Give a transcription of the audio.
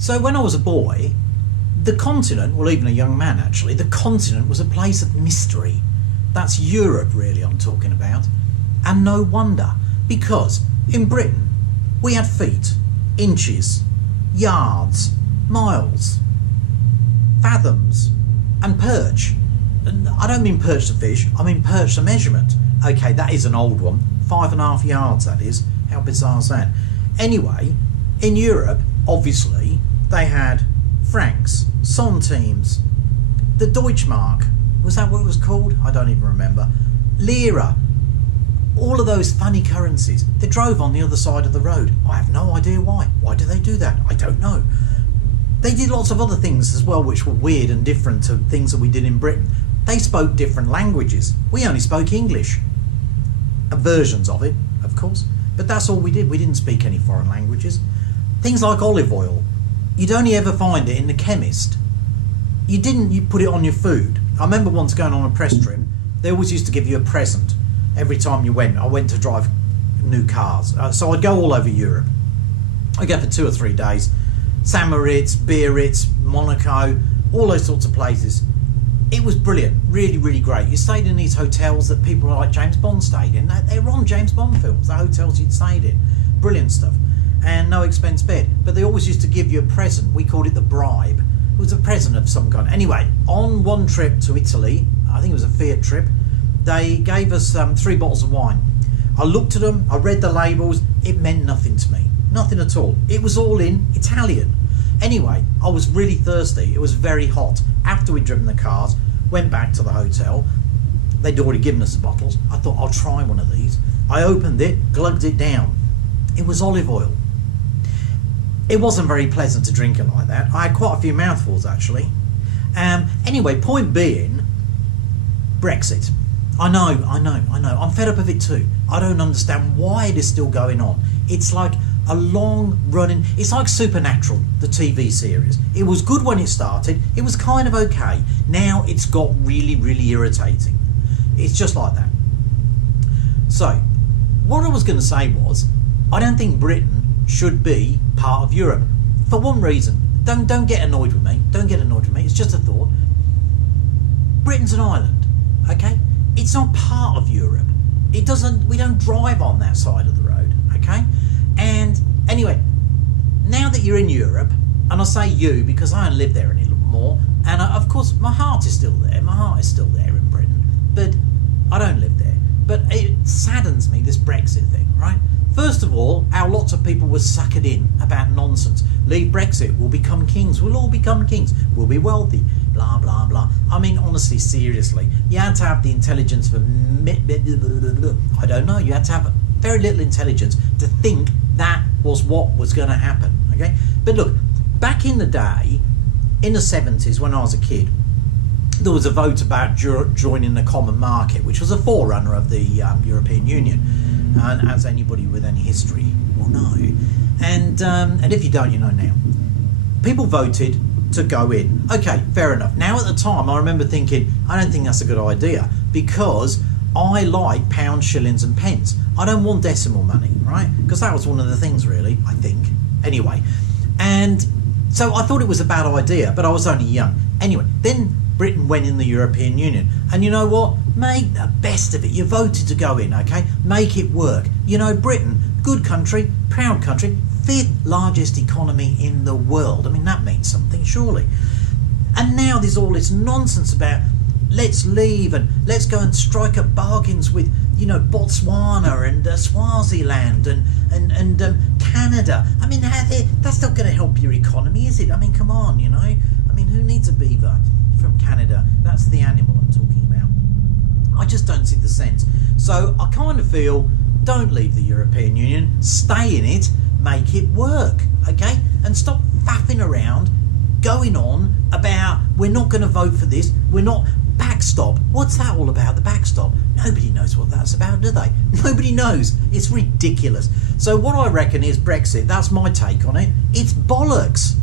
So when I was a boy, the continent, well, even a young man actually, the continent was a place of mystery. That's Europe, really, I'm talking about. And no wonder, because in Britain, we had feet, inches, yards, miles, fathoms, and perch. And I don't mean perch the fish, I mean perch the measurement. Okay, that is an old one. 5.5 yards, that is. How bizarre is that? Anyway, in Europe, obviously, they had francs, centimes, the Deutschmark, was that what it was called? I don't even remember. Lira, all of those funny currencies. They drove on the other side of the road. I have no idea why. Why do they do that? I don't know. They did lots of other things as well which were weird and different to things that we did in Britain. They spoke different languages. We only spoke English. Versions of it, of course. But that's all we did. We didn't speak any foreign languages. Things like olive oil. You'd only ever find it in the chemist. You put it on your food. I remember once going on a press trip. They always used to give you a present every time you went. I went to drive new cars. So I'd go all over Europe. I'd go for 2 or 3 days. St. Moritz, Biarritz, Monaco, all those sorts of places. It was brilliant, really, really great. You stayed in these hotels that people like James Bond stayed in. They were on James Bond films, the hotels you'd stayed in. Brilliant stuff. And no expense bed. But they always used to give you a present. We called it the bribe. It was a present of some kind. Anyway, on one trip to Italy, I think it was a Fiat trip, they gave us 3 bottles of wine. I looked at them, I read the labels, it meant nothing to me. Nothing at all. It was all in Italian. Anyway, I was really thirsty. It was very hot. After we'd driven the cars, went back to the hotel. They'd already given us the bottles. I thought, I'll try one of these. I opened it, glugged it down. It was olive oil. It wasn't very pleasant to drink it like that. I had quite a few mouthfuls, actually. Anyway, point being, Brexit. I know. I'm fed up of it too. I don't understand why it is still going on. It's like a long-running... It's like Supernatural, the TV series. It was good when it started. It was kind of okay. Now it's got really, really irritating. It's just like that. So, what I was going to say was, I don't think Britain should be part of Europe. For one reason. Don't get annoyed with me. Don't get annoyed with me. It's just a thought. Britain's an island, okay? It's not part of Europe. We don't drive on that side of the road, okay? And anyway, now that you're in Europe, and I say you because I don't live there anymore, and of course my heart is still there. My heart is still there in Britain, but I don't live there. But it saddens me, this Brexit thing, right? First of all, how lots of people were suckered in about nonsense. Leave Brexit, we'll become kings, we'll all become kings, we'll be wealthy, blah, blah, blah. I mean, honestly, seriously, you had to have the intelligence of I don't know, you had to have very little intelligence to think that was what was going to happen, okay? But look, back in the day, in the 70s, when I was a kid, there was a vote about joining the common market, which was a forerunner of the European Union, as anybody with any history will know. And if you don't, you know now. People voted to go in. Okay, fair enough. Now at the time, I remember thinking, I don't think that's a good idea, because I like pounds, shillings and pence. I don't want decimal money, right? Because that was one of the things, really, I think. Anyway, and so I thought it was a bad idea, but I was only young. Anyway, then Britain went in the European Union. And you know what? Make the best of it. You voted to go in, okay? Make it work. You know, Britain, good country, proud country, 5th largest economy in the world. I mean, that means something, surely. And now there's all this nonsense about let's leave and let's go and strike up bargains with, you know, Botswana and Swaziland and Canada. I mean, that's not going to help your economy, is it? I mean, come on, you know. I mean, who needs a beaver from Canada? That's the animal I'm talking about. I just don't see the sense. So I kind of feel, don't leave the European Union, stay in it, make it work, okay? And stop faffing around, going on about we're not going to vote for this, we're not... Backstop. What's that all about, the backstop? Nobody knows what that's about, do they? Nobody knows. It's ridiculous. So what I reckon is Brexit, that's my take on it. It's bollocks.